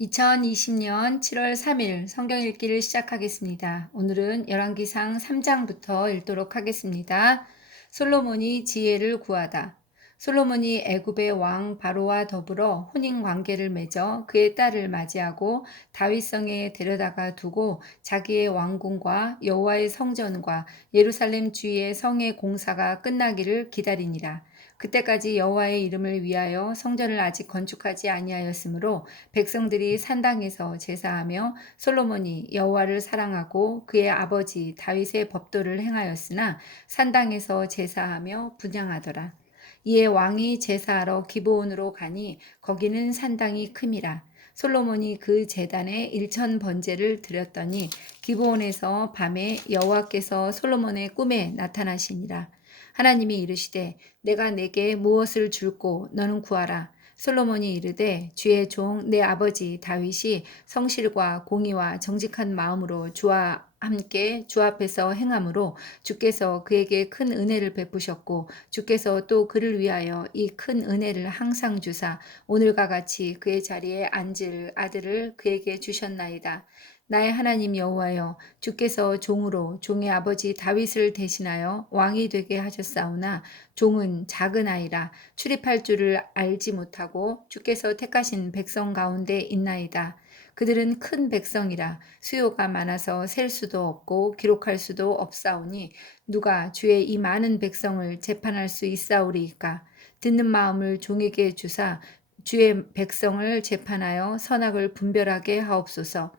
2020년 7월 3일 성경 읽기를 시작하겠습니다. 오늘은 열왕기상 3장부터 읽도록 하겠습니다. 솔로몬이 지혜를 구하다. 솔로몬이 애굽의 왕 바로와 더불어 혼인 관계를 맺어 그의 딸을 맞이하고 다윗성에 데려다가 두고 자기의 왕궁과 여호와의 성전과 예루살렘 주위의 성의 공사가 끝나기를 기다리니라. 그때까지 여호와의 이름을 위하여 성전을 아직 건축하지 아니하였으므로 백성들이 산당에서 제사하며 솔로몬이 여호와를 사랑하고 그의 아버지 다윗의 법도를 행하였으나 산당에서 제사하며 분향하더라. 이에 왕이 제사하러 기브온으로 가니 거기는 산당이 큼이라. 솔로몬이 그 제단에 1,000번제를 드렸더니 기브온에서 밤에 여호와께서 솔로몬의 꿈에 나타나시니라. 하나님이 이르시되 내가 내게 무엇을 줄꼬 너는 구하라. 솔로몬이 이르되 주의 종 내 아버지 다윗이 성실과 공의와 정직한 마음으로 주와 함께 주 앞에서 행함으로 주께서 그에게 큰 은혜를 베푸셨고 주께서 또 그를 위하여 이 큰 은혜를 항상 주사 오늘과 같이 그의 자리에 앉을 아들을 그에게 주셨나이다. 나의 하나님 여호와여 주께서 종으로 종의 아버지 다윗을 대신하여 왕이 되게 하셨사오나 종은 작은 아이라 출입할 줄을 알지 못하고 주께서 택하신 백성 가운데 있나이다. 그들은 큰 백성이라 수요가 많아서 셀 수도 없고 기록할 수도 없사오니 누가 주의 이 많은 백성을 재판할 수 있사오리이까. 듣는 마음을 종에게 주사 주의 백성을 재판하여 선악을 분별하게 하옵소서.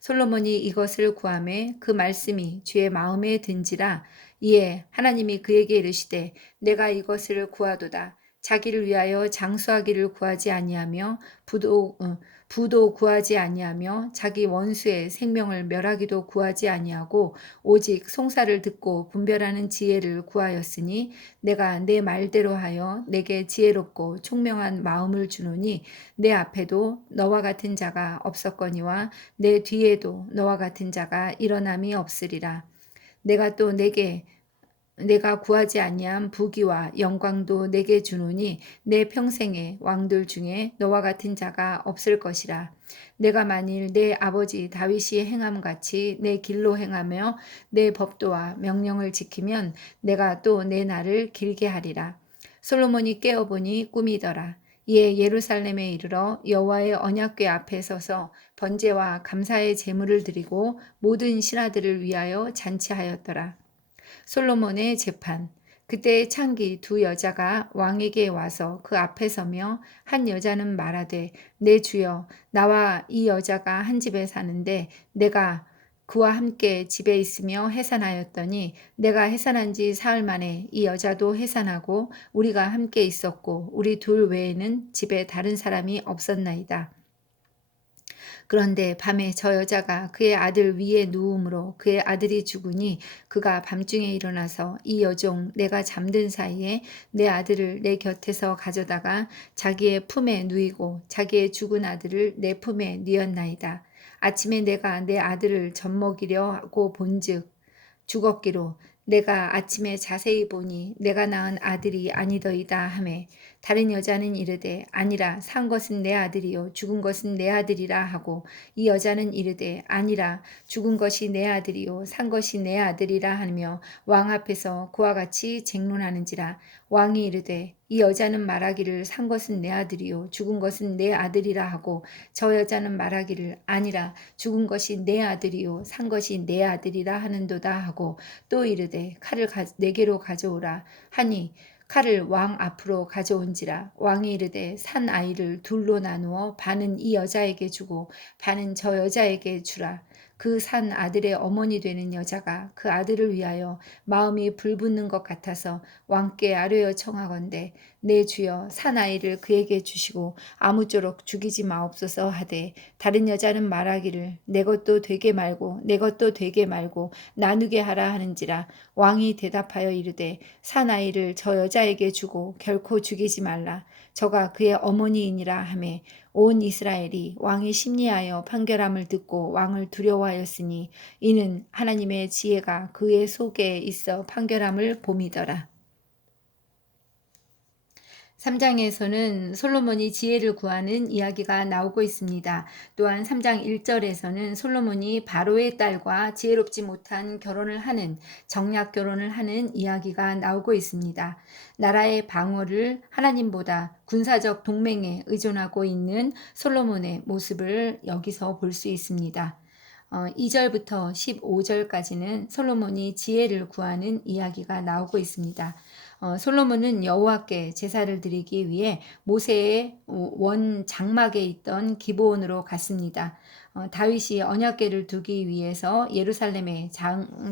솔로몬이 이것을 구하매 그 말씀이 주의 마음에 든지라. 이에 하나님이 그에게 이르시되 내가 이것을 구하도다. 자기를 위하여 장수하기를 구하지 아니하며 부도 구하지 아니하며 자기 원수의 생명을 멸하기도 구하지 아니하고 오직 송사를 듣고 분별하는 지혜를 구하였으니 내가 내 말대로 하여 내게 지혜롭고 총명한 마음을 주노니 내 앞에도 너와 같은 자가 없었거니와 내 뒤에도 너와 같은 자가 일어남이 없으리라. 내가 또 내가 구하지 아니한 부귀와 영광도 내게 주노니 내 평생에 왕들 중에 너와 같은 자가 없을 것이라. 내가 만일 내 아버지 다윗이 행함 같이 내 길로 행하며 내 법도와 명령을 지키면 내가 또 내 날을 길게 하리라. 솔로몬이 깨어보니 꿈이더라. 이에 예루살렘에 이르러 여호와의 언약궤 앞에 서서 번제와 감사의 제물을 드리고 모든 신하들을 위하여 잔치하였더라. 솔로몬의 재판. 그때 창기 두 여자가 왕에게 와서 그 앞에 서며 한 여자는 말하되 내 주여 나와 이 여자가 한 집에 사는데 내가 그와 함께 집에 있으며 해산하였더니 내가 해산한 지 사흘 만에 이 여자도 해산하고 우리가 함께 있었고 우리 둘 외에는 집에 다른 사람이 없었나이다. 그런데 밤에 저 여자가 그의 아들 위에 누움으로 그의 아들이 죽으니 그가 밤중에 일어나서 이 여종 내가 잠든 사이에 내 아들을 내 곁에서 가져다가 자기의 품에 누이고 자기의 죽은 아들을 내 품에 뉘었나이다. 아침에 내가 내 아들을 젖먹이려 하고 본즉 죽었기로 내가 아침에 자세히 보니 내가 낳은 아들이 아니더이다 하매 다른 여자는 이르되 아니라 산 것은 내 아들이요 죽은 것은 내 아들이라 하고 이 여자는 이르되 아니라 죽은 것이 내 아들이요 산 것이 내 아들이라 하며 왕 앞에서 그와 같이 쟁론하는지라. 왕이 이르되 이 여자는 말하기를 산 것은 내 아들이요 죽은 것은 내 아들이라 하고 저 여자는 말하기를 아니라 죽은 것이 내 아들이요 산 것이 내 아들이라 하는도다 하고 또 이르되 칼을 내게로 가져오라 하니 칼을 왕 앞으로 가져온지라. 왕이 이르되 산 아이를 둘로 나누어 반은 이 여자에게 주고 반은 저 여자에게 주라. 그 산 아들의 어머니 되는 여자가 그 아들을 위하여 마음이 불붙는 것 같아서 왕께 아뢰어 청하건대 내 주여 산 아이를 그에게 주시고 아무쪼록 죽이지 마옵소서 하되 다른 여자는 말하기를 내 것도 되게 말고 내 것도 되게 말고 나누게 하라 하는지라. 왕이 대답하여 이르되 사나이를 저 여자에게 주고 결코 죽이지 말라. 저가 그의 어머니이니라 하매 온 이스라엘이 왕이 심리하여 판결함을 듣고 왕을 두려워하였으니 이는 하나님의 지혜가 그의 속에 있어 판결함을 봄이더라. 3장에서는 솔로몬이 지혜를 구하는 이야기가 나오고 있습니다. 또한 3장 1절에서는 솔로몬이 바로의 딸과 지혜롭지 못한 결혼을 하는 정략 결혼을 하는 이야기가 나오고 있습니다. 나라의 방어를 하나님보다 군사적 동맹에 의존하고 있는 솔로몬의 모습을 여기서 볼 수 있습니다. 2절부터 15절까지는 솔로몬이 지혜를 구하는 이야기가 나오고 있습니다. 솔로몬은 여호와께 제사를 드리기 위해 모세의 원 장막에 있던 기브온으로 갔습니다. 다윗이 언약궤를 두기 위해서 예루살렘에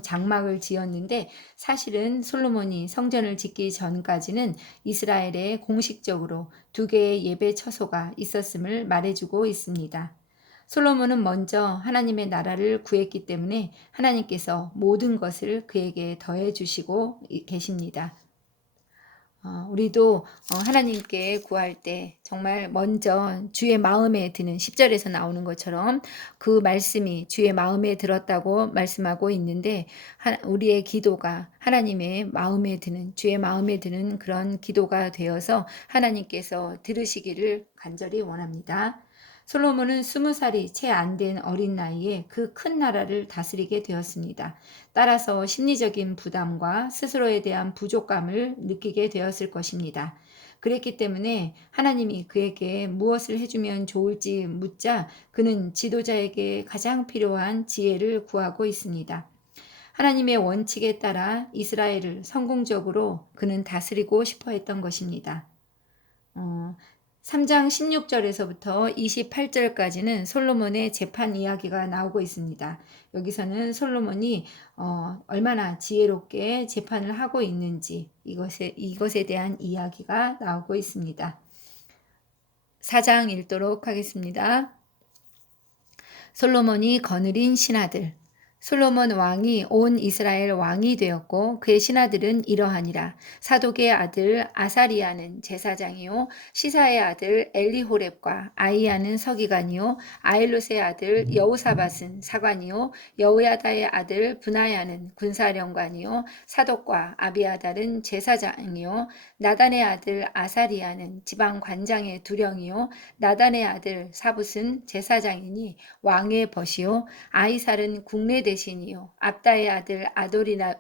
장막을 지었는데 사실은 솔로몬이 성전을 짓기 전까지는 이스라엘에 공식적으로 두 개의 예배 처소가 있었음을 말해주고 있습니다. 솔로몬은 먼저 하나님의 나라를 구했기 때문에 하나님께서 모든 것을 그에게 더해 주시고 계십니다. 우리도 하나님께 구할 때 정말 먼저 주의 마음에 드는 10절에서 나오는 것처럼 그 말씀이 주의 마음에 들었다고 말씀하고 있는데 우리의 기도가 하나님의 마음에 드는 주의 마음에 드는 그런 기도가 되어서 하나님께서 들으시기를 간절히 원합니다. 솔로몬은 20살이 채 안 된 어린 나이에 그 큰 나라를 다스리게 되었습니다. 따라서 심리적인 부담과 스스로에 대한 부족감을 느끼게 되었을 것입니다. 그랬기 때문에 하나님이 그에게 무엇을 해주면 좋을지 묻자 그는 지도자에게 가장 필요한 지혜를 구하고 있습니다. 하나님의 원칙에 따라 이스라엘을 성공적으로 그는 다스리고 싶어 했던 것입니다. 3장 16절에서부터 28절까지는 솔로몬의 재판 이야기가 나오고 있습니다. 여기서는 솔로몬이 얼마나 지혜롭게 재판을 하고 있는지 이것에 대한 이야기가 나오고 있습니다. 4장 읽도록 하겠습니다. 솔로몬이 거느린 신하들. 솔로몬 왕이 온 이스라엘 왕이 되었고 그의 신하들은 이러하니라. 사독의 아들 아사리아는 제사장이요 시사의 아들 엘리호렙과 아이야는 서기관이요 아일롯의 아들 여우사밧은 사관이요 여우야다의 아들 분하야는 군사령관이요 사독과 아비아달은 제사장이요 나단의 아들 아사리아는 지방관장의 두령이요 나단의 아들 사붓은 제사장이니 왕의 벗이요 아이살은 국내 대신이요 압다의 아들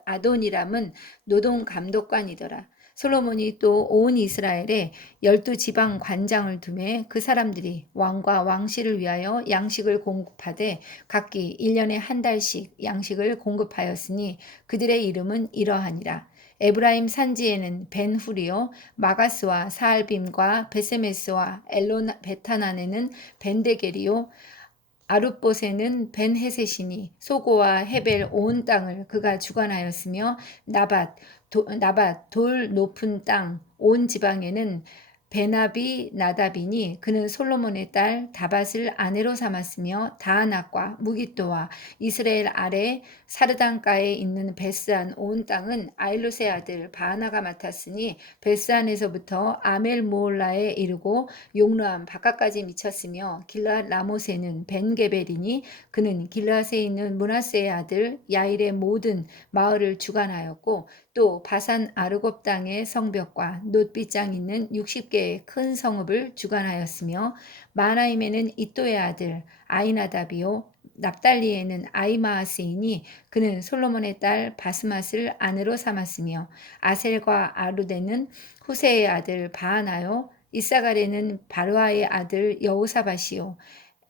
아도니람은 노동 감독관이더라. 솔로몬이 또 온 이스라엘에 12지방 관장을 두매 그 사람들이 왕과 왕실을 위하여 양식을 공급하되 각기 1년에 한 달씩 양식을 공급하였으니 그들의 이름은 이러하니라. 에브라임 산지에는 벤후리요 마가스와 사알빔과 베세메스와 엘론 베타난에는 벤데겔이요 아룻봇에는 벤헤셋이니 소고와 헤벨 온 땅을 그가 주관하였으며 나밧 돌 높은 땅 온 지방에는 베나비 나답이니 그는 솔로몬의 딸 다밧을 아내로 삼았으며 다하낙과 무기또와 이스라엘 아래 사르단가에 있는 베스안 온 땅은 아일롯의 아들 바하나가 맡았으니 베스안에서부터 아멜 모올라에 이르고 용르암 바깥까지 미쳤으며 길앗 라못에는 벤게벨이니 그는 길앗에 있는 므낫세의 아들 야일의 모든 마을을 주관하였고 또 바산 아르곱 땅의 성벽과 놋빗장 있는 60개의 큰 성읍을 주관하였으며 마나임에는 이또의 아들 아이나답이요 납달리에는 아이마아스이니 그는 솔로몬의 딸 바스맛을 아내로 삼았으며 아셀과 아루데는 후세의 아들 바하나요 이사갈에는 바르아의 아들 여우사밧이요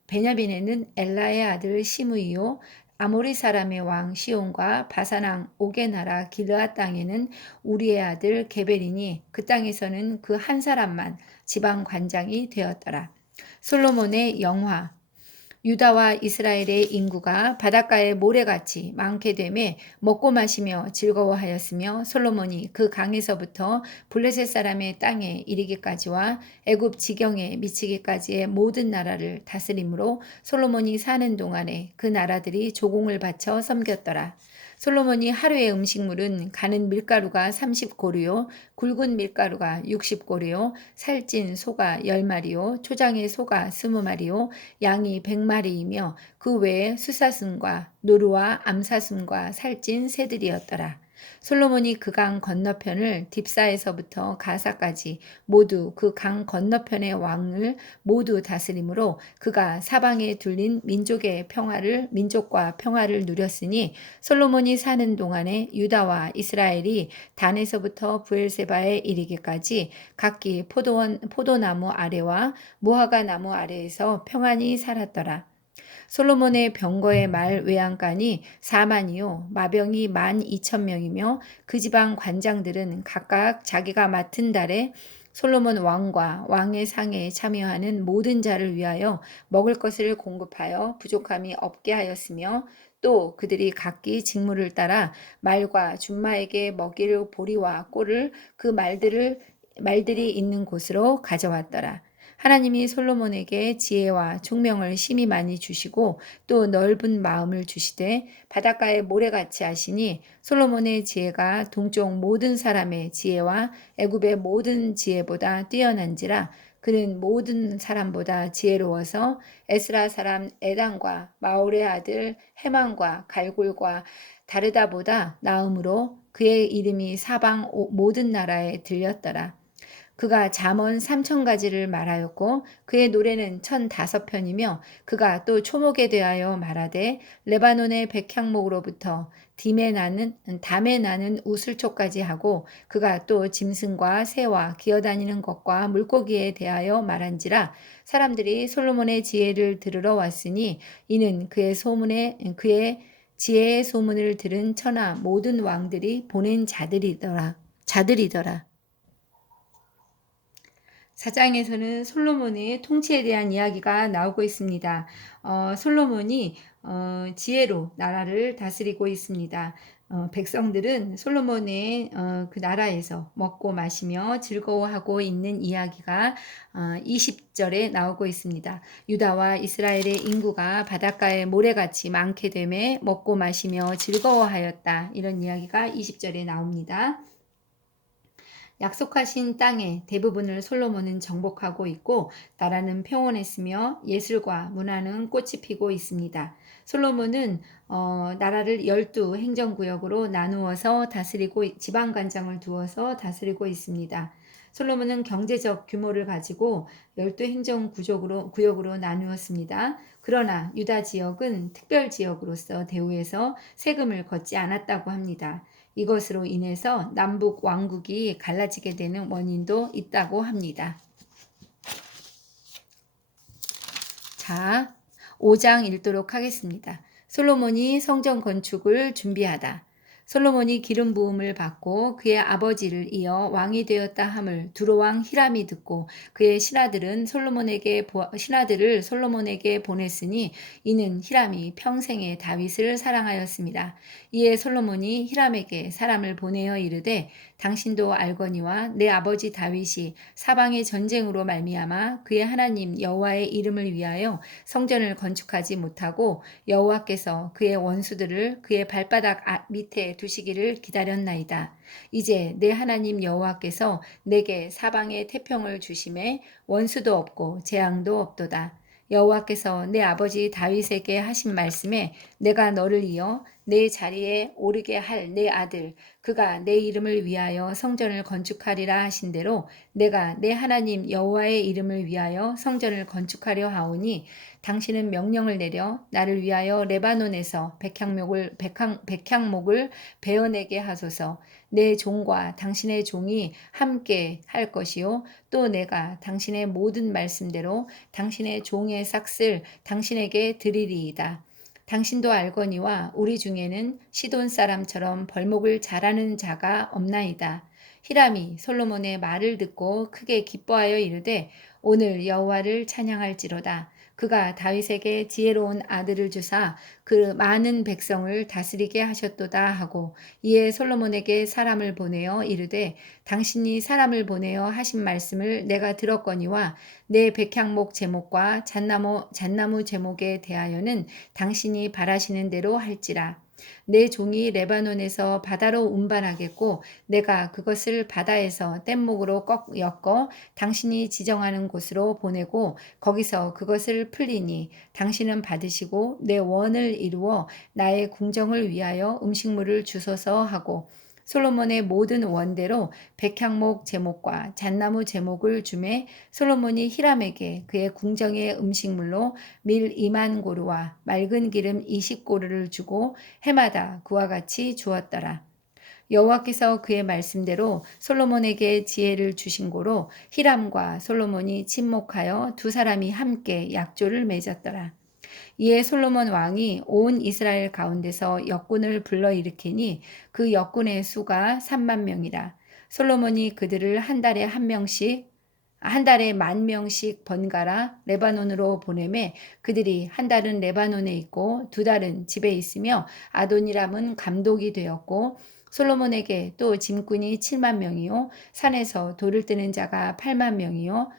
베냐민에는 엘라의 아들 시므이요 아모리 사람의 왕 시온과 바산왕 옥의 나라 길르앗 땅에는 우리의 아들 게벨이니 그 땅에서는 그 한 사람만 지방 관장이 되었더라. 솔로몬의 영화. 유다와 이스라엘의 인구가 바닷가의 모래같이 많게 되매 먹고 마시며 즐거워하였으며 솔로몬이 그 강에서부터 블레셋 사람의 땅에 이르기까지와 애굽 지경에 미치기까지의 모든 나라를 다스림으로 솔로몬이 사는 동안에 그 나라들이 조공을 바쳐 섬겼더라. 솔로몬이 하루의 음식물은 가는 밀가루가 30고루요 굵은 밀가루가 60고루요 살찐 소가 10마리요 초장의 소가 20마리요 양이 100마리이며 그 외에 수사슴과 노루와 암사슴과 살찐 새들이었더라. 솔로몬이 그 강 건너편을 딥사에서부터 가사까지 모두 그 강 건너편의 왕을 모두 다스림으로 그가 사방에 둘린 민족과 평화를 누렸으니 솔로몬이 사는 동안에 유다와 이스라엘이 단에서부터 부엘세바에 이르기까지 각기 포도나무 아래와 무화과 나무 아래에서 평안히 살았더라. 솔로몬의 병거의 말 외양간이 4만이요 마병이 12,000명이며 그 지방 관장들은 각각 자기가 맡은 달에 솔로몬 왕과 왕의 상해에 참여하는 모든 자를 위하여 먹을 것을 공급하여 부족함이 없게 하였으며 또 그들이 각기 직무를 따라 말과 준마에게 먹일 보리와 꼴을 그 말들이 있는 곳으로 가져왔더라. 하나님이 솔로몬에게 지혜와 총명을 심히 많이 주시고 또 넓은 마음을 주시되 바닷가에 모래같이 하시니 솔로몬의 지혜가 동쪽 모든 사람의 지혜와 애굽의 모든 지혜보다 뛰어난지라. 그는 모든 사람보다 지혜로워서 에스라 사람 에단과 마올의 아들 헤만과 갈골과 다르다보다 나음으로 그의 이름이 사방 모든 나라에 들렸더라. 그가 잠언 3,000가지를 말하였고 그의 노래는 1,005편이며 그가 또 초목에 대하여 말하되 레바논의 백향목으로부터 담에 나는 우슬초까지 하고 그가 또 짐승과 새와 기어다니는 것과 물고기에 대하여 말한지라. 사람들이 솔로몬의 지혜를 들으러 왔으니 이는 그의 지혜의 소문을 들은 천하 모든 왕들이 보낸 자들이더라. 4장에서는 솔로몬의 통치에 대한 이야기가 나오고 있습니다. 솔로몬이 지혜로 나라를 다스리고 있습니다. 백성들은 솔로몬의 그 나라에서 먹고 마시며 즐거워하고 있는 이야기가 20절에 나오고 있습니다. 유다와 이스라엘의 인구가 바닷가에 모래같이 많게 되매 먹고 마시며 즐거워하였다. 이런 이야기가 20절에 나옵니다. 약속하신 땅의 대부분을 솔로몬은 정복하고 있고 나라는 평온했으며 예술과 문화는 꽃이 피고 있습니다. 솔로몬은 나라를 12행정구역으로 나누어서 다스리고 지방관장을 두어서 다스리고 있습니다. 솔로몬은 경제적 규모를 가지고 12행정구역으로 나누었습니다. 그러나 유다 지역은 특별지역으로서 대우해서 세금을 걷지 않았다고 합니다. 이것으로 인해서 남북 왕국이 갈라지게 되는 원인도 있다고 합니다. 자, 5장 읽도록 하겠습니다. 솔로몬이 성전 건축을 준비하다. 솔로몬이 기름 부음을 받고 그의 아버지를 이어 왕이 되었다 함을 두로왕 히람이 듣고 그의 신하들을 솔로몬에게 보냈으니 이는 히람이 평생에 다윗을 사랑하였습니다. 이에 솔로몬이 히람에게 사람을 보내어 이르되 당신도 알거니와 내 아버지 다윗이 사방의 전쟁으로 말미암아 그의 하나님 여호와의 이름을 위하여 성전을 건축하지 못하고 여호와께서 그의 원수들을 그의 발바닥 밑에 두시기를 기다렸나이다. 이제 내 하나님 여호와께서 내게 사방에 태평을 주심에 원수도 없고 재앙도 없도다. 여호와께서 내 아버지 다윗에게 하신 말씀에 내가 너를 이어 내 자리에 오르게 할 내 아들 그가 내 이름을 위하여 성전을 건축하리라 하신 대로 내가 내 하나님 여호와의 이름을 위하여 성전을 건축하려 하오니 당신은 명령을 내려 나를 위하여 레바논에서 백향목을 베어내게 하소서. 내 종과 당신의 종이 함께 할 것이요 또 내가 당신의 모든 말씀대로 당신의 종의 삭슬 당신에게 드리리이다. 당신도 알거니와 우리 중에는 시돈 사람처럼 벌목을 잘하는 자가 없나이다. 히람이 솔로몬의 말을 듣고 크게 기뻐하여 이르되 오늘 여호와를 찬양할지로다. 그가 다윗에게 지혜로운 아들을 주사 그 많은 백성을 다스리게 하셨도다 하고 이에 솔로몬에게 사람을 보내어 이르되 당신이 사람을 보내어 하신 말씀을 내가 들었거니와 내 백향목 제목과 잣나무 제목에 대하여는 당신이 바라시는 대로 할지라. 내 종이 레바논에서 바다로 운반하겠고 내가 그것을 바다에서 뗏목으로 엮어 당신이 지정하는 곳으로 보내고 거기서 그것을 풀리니 당신은 받으시고 내 원을 이루어 나의 궁정을 위하여 음식물을 주소서 하고 솔로몬의 모든 원대로 백향목 제목과 잣나무 제목을 주매 솔로몬이 히람에게 그의 궁정의 음식물로 밀 2만 고루와 맑은 기름 20고루를 주고 해마다 그와 같이 주었더라. 여호와께서 그의 말씀대로 솔로몬에게 지혜를 주신 고로 히람과 솔로몬이 친목하여 두 사람이 함께 약조를 맺었더라. 이에 솔로몬 왕이 온 이스라엘 가운데서 역군을 불러일으키니 그 역군의 수가 3만 명이라. 솔로몬이 그들을 한 달에 1만 명씩 번갈아 레바논으로 보내매 그들이 한 달은 레바논에 있고 두 달은 집에 있으며 아도니람은 감독이 되었고 솔로몬에게 또 짐꾼이 7만 명이요 산에서 돌을 뜨는 자가 8만 명이며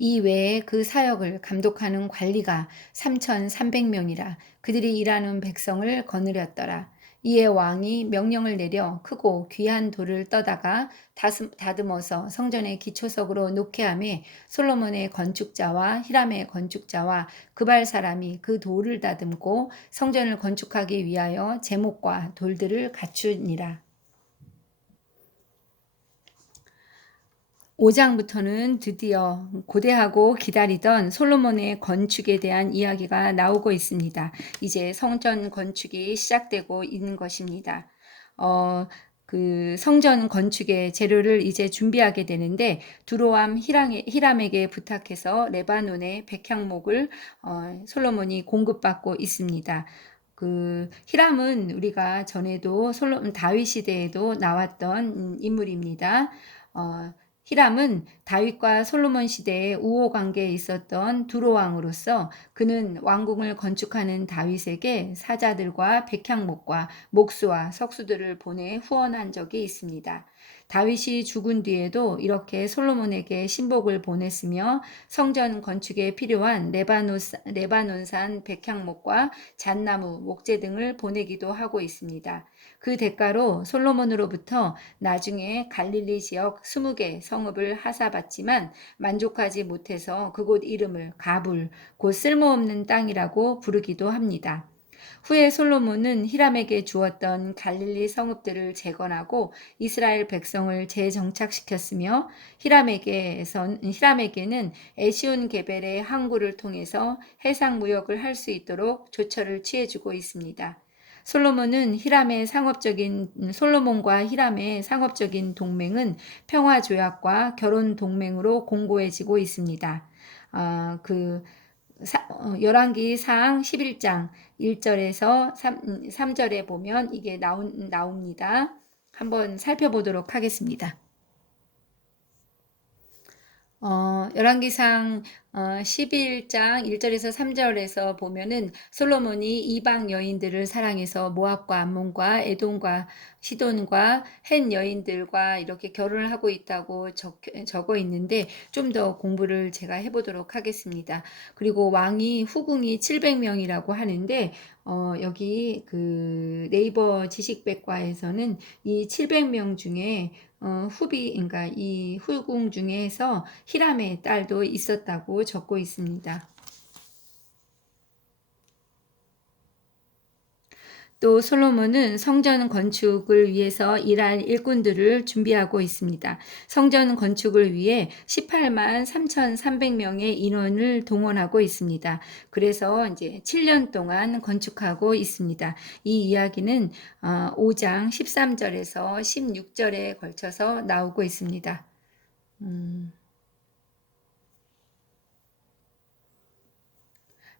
이 외에 그 사역을 감독하는 관리가 3,300명이라 그들이 일하는 백성을 거느렸더라. 이에 왕이 명령을 내려 크고 귀한 돌을 떠다가 다듬어서 성전의 기초석으로 놓게 하매 솔로몬의 건축자와 히람의 건축자와 그발 사람이 그 돌을 다듬고 성전을 건축하기 위하여 제목과 돌들을 갖추니라. 5장부터는 드디어 고대하고 기다리던 솔로몬의 건축에 대한 이야기가 나오고 있습니다. 이제 성전 건축이 시작되고 있는 것입니다. 그 성전 건축의 재료를 이제 준비하게 되는데 두로암 히람에게 부탁해서 레바논의 백향목을 솔로몬이 공급받고 있습니다. 그 히람은 우리가 전에도 다윗 시대에도 나왔던 인물입니다. 히람은 다윗과 솔로몬 시대에 우호 관계에 있었던 두로 왕으로서 그는 왕궁을 건축하는 다윗에게 사자들과 백향목과 목수와 석수들을 보내 후원한 적이 있습니다. 다윗이 죽은 뒤에도 이렇게 솔로몬에게 신복을 보냈으며 성전 건축에 필요한 레바논산 백향목과 잣나무, 목재 등을 보내기도 하고 있습니다. 그 대가로 솔로몬으로부터 나중에 갈릴리 지역 20개 성읍을 하사받지만 만족하지 못해서 그곳 이름을 가불, 곧 쓸모없는 땅이라고 부르기도 합니다. 후에 솔로몬은 히람에게 주었던 갈릴리 성읍들을 재건하고 이스라엘 백성을 재정착시켰으며 히람에게는 에시온 게벨의 항구를 통해서 해상 무역을 할 수 있도록 조처를 취해주고 있습니다. 솔로몬과 히람의 상업적인 동맹은 평화 조약과 결혼 동맹으로 공고해지고 있습니다. 열왕기상 11장 1절에서 3절에 보면 이게 나옵니다. 한번 살펴보도록 하겠습니다. 열왕기상 11장 1절에서 3절에서 보면은 솔로몬이 이방 여인들을 사랑해서 모압과 암몬과 에돔과 시돈과 헷 여인들과 이렇게 결혼을 하고 있다고 적어 있는데 좀 더 공부를 제가 해보도록 하겠습니다. 그리고 왕이 후궁이 700명이라고 하는데 여기 그 네이버 지식백과에서는 이 700명 중에 그러니까 이 후궁 중에서 히람의 딸도 있었다고 적고 있습니다. 또 솔로몬은 성전 건축을 위해서 일할 일꾼들을 준비하고 있습니다. 성전 건축을 위해 18만 3,300명의 인원을 동원하고 있습니다. 그래서 이제 7년 동안 건축하고 있습니다. 이 이야기는 5장 13절에서 16절에 걸쳐서 나오고 있습니다.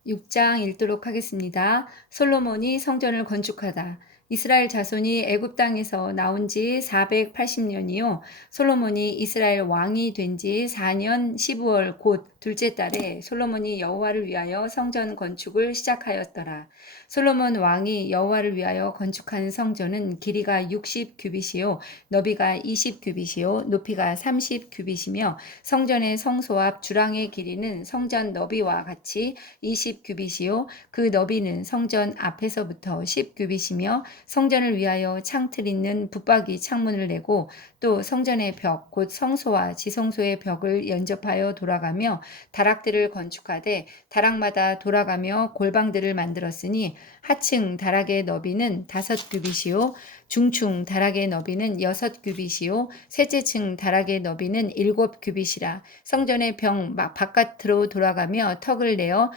6장 읽도록 하겠습니다. 솔로몬이 성전을 건축하다. 이스라엘 자손이 애굽 땅에서 나온 지 480년이요. 솔로몬이 이스라엘 왕이 된 지 4년 15월 곧 둘째 달에 솔로몬이 여호와를 위하여 성전 건축을 시작하였더라. 솔로몬 왕이 여호와를 위하여 건축한 성전은 길이가 60규빗이요 너비가 20규빗이요 높이가 30규빗이며 성전의 성소 앞 주랑의 길이는 성전 너비와 같이 20규빗이요 그 너비는 성전 앞에서부터 10규빗이며 성전을 위하여 창틀 있는 붙박이 창문을 내고 또 성전의 벽 곧 성소와 지성소의 벽을 연접하여 돌아가며 다락들을 건축하되 다락마다 돌아가며 골방들을 만들었으니 하층 다락의 너비는 5규빗이요 중층 다락의 너비는 6규빗이요 셋째 층 다락의 너비는 7규빗이라. 성전의 벽 바깥으로 돌아가며 턱을 내어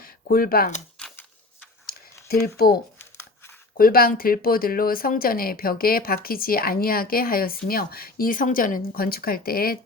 들보 골방 들보들로 성전의 벽에 박히지 아니하게 하였으며 이 성전은 건축할 때에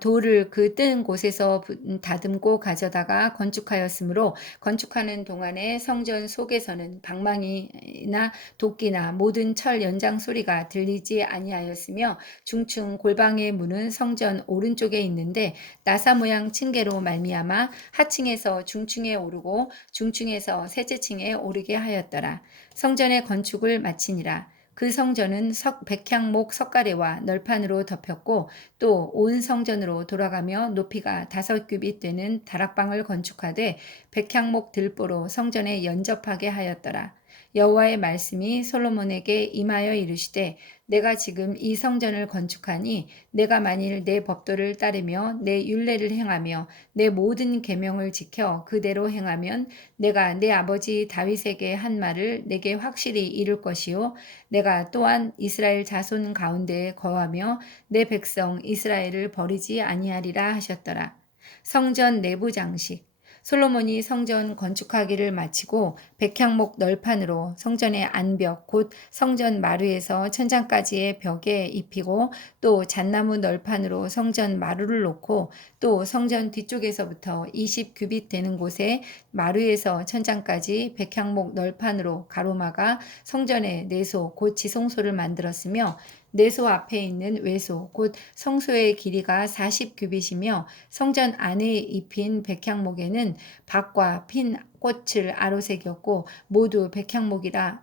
돌을 그 뜬 곳에서 다듬고 가져다가 건축하였으므로 건축하는 동안에 성전 속에서는 방망이나 도끼나 모든 철 연장 소리가 들리지 아니하였으며 중층 골방의 문은 성전 오른쪽에 있는데 나사 모양 층계로 말미암아 하층에서 중층에 오르고 중층에서 셋째 층에 오르게 하였더라. 성전의 건축을 마치니라. 그 성전은 백향목 석가래와 널판으로 덮였고 또 온 성전으로 돌아가며 높이가 5규빗 되는 다락방을 건축하되 백향목 들보로 성전에 연접하게 하였더라. 여호와의 말씀이 솔로몬에게 임하여 이르시되 내가 지금 이 성전을 건축하니 내가 만일 내 법도를 따르며 내 율례를 행하며 내 모든 계명을 지켜 그대로 행하면 내가 내 아버지 다윗에게 한 말을 내게 확실히 이룰 것이요 내가 또한 이스라엘 자손 가운데에 거하며 내 백성 이스라엘을 버리지 아니하리라 하셨더라. 성전 내부 장식 솔로몬이 성전 건축하기를 마치고 백향목 널판으로 성전의 안벽 곧 성전 마루에서 천장까지의 벽에 입히고 또 잣나무 널판으로 성전 마루를 놓고 또 성전 뒤쪽에서부터 20규빗 되는 곳에 마루에서 천장까지 백향목 널판으로 가로막아 성전의 내소 곧 지성소를 만들었으며 내소 앞에 있는 외소 곧 성소의 길이가 40규빗이며 성전 안에 입힌 백향목에는 박과 핀 꽃을 아로새겼고 모두 백향목이라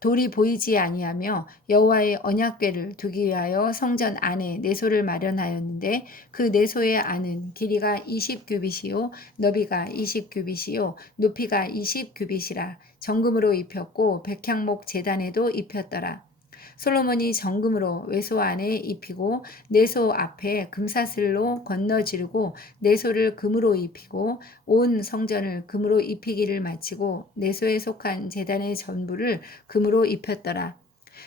돌이 보이지 아니하며 여호와의 언약궤를 두기 위하여 성전 안에 내소를 마련하였는데 그 내소의 안은 길이가 20규빗이요 너비가 20규빗이요 높이가 20규빗이라. 정금으로 입혔고 백향목 제단에도 입혔더라. 솔로몬이 정금으로 외소 안에 입히고 내소 앞에 금사슬로 건너지르고 내소를 금으로 입히고 온 성전을 금으로 입히기를 마치고 내소에 속한 제단의 전부를 금으로 입혔더라.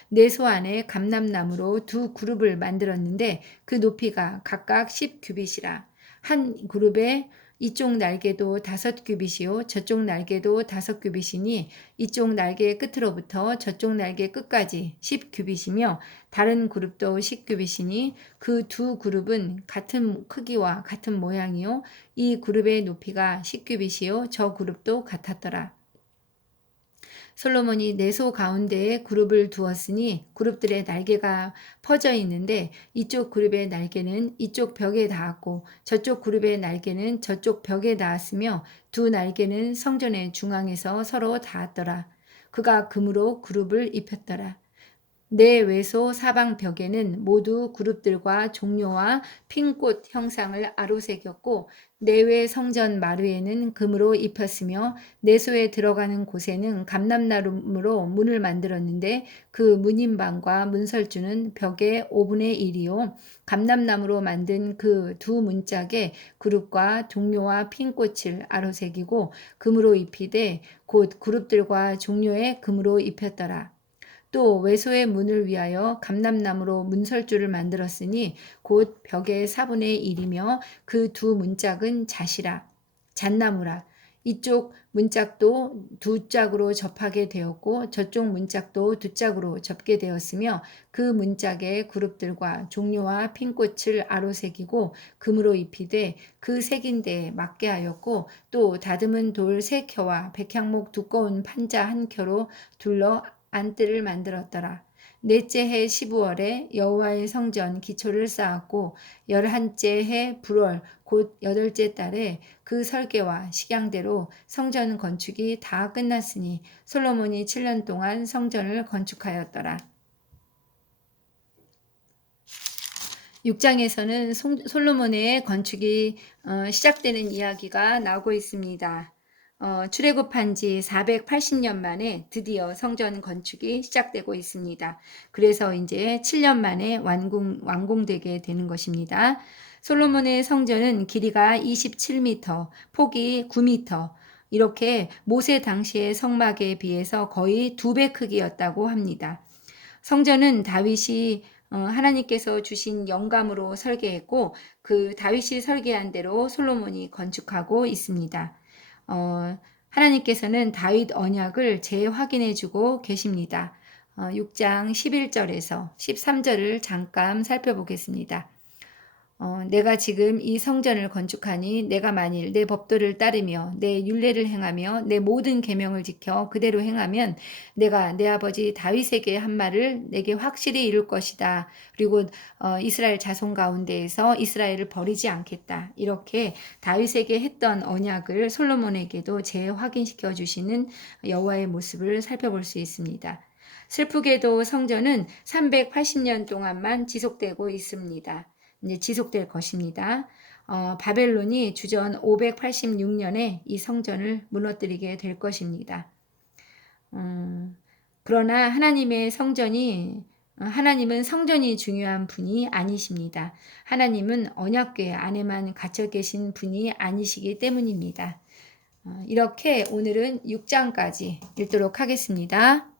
내소 안에 감람나무로 2그룹을 만들었는데 그 높이가 각각 10규빗이라. 한 그룹에 이쪽 날개도 5규빗이요 저쪽 날개도 5규빗이니 이쪽 날개 끝으로부터 저쪽 날개 끝까지 10규빗이며 다른 그룹도 10규빗이니 그 2그룹은 같은 크기와 같은 모양이요 이 그룹의 높이가 10규빗이요 저 그룹도 같았더라. 솔로몬이 내소 가운데에 그룹을 두었으니 그룹들의 날개가 퍼져 있는데 이쪽 그룹의 날개는 이쪽 벽에 닿았고 저쪽 그룹의 날개는 저쪽 벽에 닿았으며 두 날개는 성전의 중앙에서 서로 닿았더라. 그가 금으로 그룹을 입혔더라. 내 외소 사방 벽에는 모두 그룹들과 종료와 핀꽃 형상을 아로새겼고 내외 성전 마루에는 금으로 입혔으며 내소에 들어가는 곳에는 감람나무로 문을 만들었는데 그 문인방과 문설주는 벽의 5분의 1이요 감람나무로 만든 그 두 문짝에 그룹과 종료와 핀꽃을 아로새기고 금으로 입히되 곧 그룹들과 종료에 금으로 입혔더라. 또 외소의 문을 위하여 감람나무로 문설주를 만들었으니 곧 벽의 4분의 1이며 그 두 문짝은 잣나무라. 이쪽 문짝도 두 짝으로 접하게 되었고 저쪽 문짝도 두 짝으로 접게 되었으며 그 문짝의 그룹들과 종료와 핀꽃을 아로새기고 금으로 입히되 그 새긴 데에 맞게 하였고 또 다듬은 돌 3켜와 백향목 두꺼운 판자 1켜로 둘러 안뜰을 만들었더라. 넷째 해 15월에 여호와의 성전 기초를 쌓았고 11째 해 불월 곧 8째 달에 그 설계와 식양대로 성전 건축이 다 끝났으니 솔로몬이 7년 동안 성전을 건축하였더라. 6장에서는 솔로몬의 건축이 시작되는 이야기가 나오고 있습니다. 출애굽한 지 480년 만에 드디어 성전 건축이 시작되고 있습니다. 그래서 이제 7년 만에 완공되게 되는 것입니다. 솔로몬의 성전은 길이가 27m, 폭이 9m, 이렇게 모세 당시의 성막에 비해서 거의 2배 크기였다고 합니다. 성전은 다윗이 하나님께서 주신 영감으로 설계했고 그 다윗이 설계한 대로 솔로몬이 건축하고 있습니다. 하나님께서는 다윗 언약을 재확인해 주고 계십니다. 6장 11절에서 13절을 잠깐 살펴보겠습니다. 내가 지금 이 성전을 건축하니 내가 만일 내 법도를 따르며 내 율례를 행하며 내 모든 계명을 지켜 그대로 행하면 내가 내 아버지 다윗에게 한 말을 내게 확실히 이룰 것이다. 그리고 이스라엘 자손 가운데에서 이스라엘을 버리지 않겠다. 이렇게 다윗에게 했던 언약을 솔로몬에게도 재확인시켜 주시는 여호와의 모습을 살펴볼 수 있습니다. 슬프게도 성전은 380년 동안만 지속되고 있습니다. 이제 지속될 것입니다. 바벨론이 주전 586년에 이 성전을 무너뜨리게 될 것입니다. 그러나 하나님은 성전이 중요한 분이 아니십니다. 하나님은 언약궤 안에만 갇혀 계신 분이 아니시기 때문입니다. 이렇게 오늘은 6장까지 읽도록 하겠습니다.